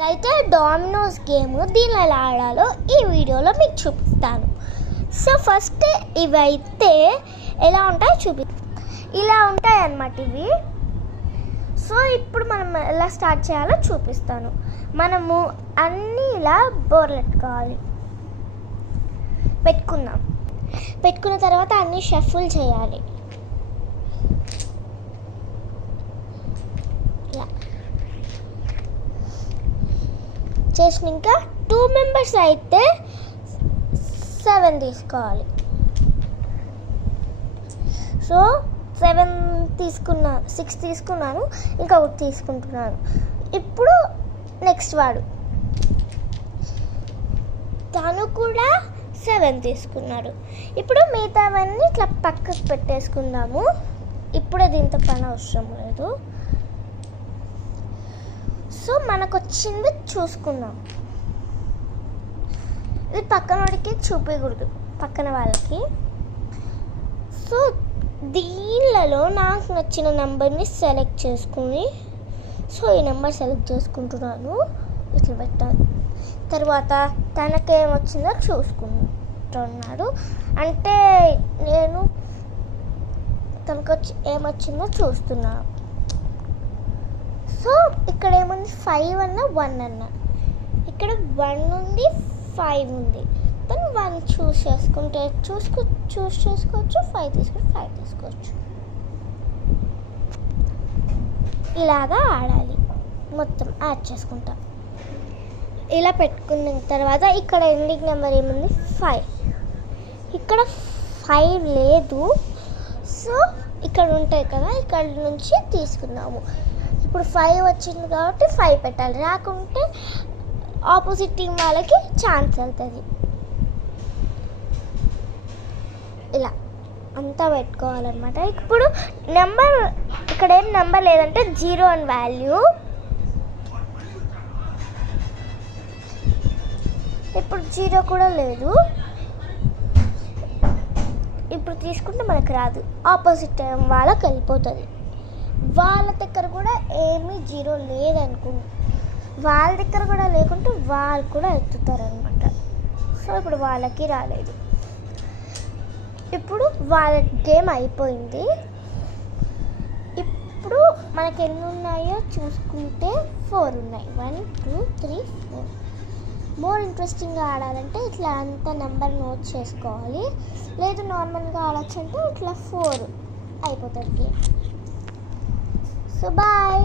ఇదైతే dominoes game. దీన్ని ఎలా ఆడాలో ఈ వీడియోలో మీకు చూపిస్తాను. సో ఫస్ట్ ఇవైతే ఎలా ఉంటాయో ఇలా ఉంటాయి అన్నమాట ఇవి. సో ఇప్పుడు మనం ఎలా స్టార్ట్ చేయాలో చూపిస్తాను. మనము అన్నీ ఇలా బోర్లెట్టుకోవాలి. పెట్టుకున్న తర్వాత అన్నీ షఫుల్ చేయాలి. ఇలా చేసినాక 2 మెంబర్స్ అయితే 7 తీసుకోవాలి. సో 7 తీసుకున్నాను, 6 తీసుకున్నాను, ఇంకా 1 తీసుకుంటున్నాను. ఇప్పుడు నెక్స్ట్ వాడు తను కూడా 7 తీసుకున్నాడు. ఇప్పుడు మిగతావన్నీ ఇట్లా పక్కకు పెట్టేసుకుందాము. ఇప్పుడే దీంతో పని అవసరం లేదు. సో మనకు వచ్చింది చూసుకుందాం. ఇది పక్కన వాడికి చూపించకూడదు, పక్కన వాళ్ళకి. సో దీనిలో నాకు నచ్చిన నెంబర్ని సెలెక్ట్ చేసుకుని, సో ఈ నెంబర్ సెలెక్ట్ చేసుకుంటున్నాను. ఇట్లా పెట్టాలి. తర్వాత తనకేమొచ్చిందో చూసుకుంటున్నాడు. అంటే నేను తనకు ఏమొచ్చిందో చూస్తున్నాను. సో ఇక్కడ ఏముంది, 5 అన్నా 1 అన్నా. ఇక్కడ 1 ఉంది, 5 ఉంది. తను 1 చూస్ చేసుకోవచ్చు, 5 తీసుకోవచ్చు. ఇలాగా ఆడాలి. మొత్తం యాడ్ చేసుకుంటాం. ఇలా పెట్టుకున్న తర్వాత ఇక్కడ ఎండింగ్ నెంబర్ ఏముంది, 5. ఇక్కడ 5 లేదు. సో ఇక్కడ ఉంటాయి కదా, ఇక్కడ నుంచి తీసుకుందాము. ఇప్పుడు 5 వచ్చింది కాబట్టి 5 పెట్టాలి. రాకుంటే ఆపోజిట్ టీం వాళ్ళకి ఛాన్స్ అవుతుంది. ఇలా అంతా పెట్టుకోవాలన్నమాట. ఇప్పుడు నెంబర్ ఇక్కడ ఏం నెంబర్ లేదంటే 0 అని వాల్యూ. ఇప్పుడు 0 కూడా లేదు. ఇప్పుడు తీసుకుంటే మనకు రాదు, ఆపోజిట్ టైం వాళ్ళకి వెళ్ళిపోతుంది. వాళ్ళ దగ్గర కూడా ఏమీ 0 లేదనుకుంటు, వాళ్ళ దగ్గర కూడా లేకుంటే వాళ్ళు కూడా ఎత్తుతారనమాట. సో ఇప్పుడు వాళ్ళకి రాలేదు. ఇప్పుడు వాళ్ళ గేమ్ అయిపోయింది. ఇప్పుడు మనకి ఎన్ని ఉన్నాయో చూసుకుంటే 4 ఉన్నాయి. 1 2 3 4. మోర్ ఇంట్రెస్టింగ్గా ఆడాలంటే ఇట్లా అంత నెంబర్ నోట్ చేసుకోవాలి. లేదు నార్మల్గా ఆడచ్చు అంటే ఇట్లా 4 అయిపోతుంది గేమ్. So bye.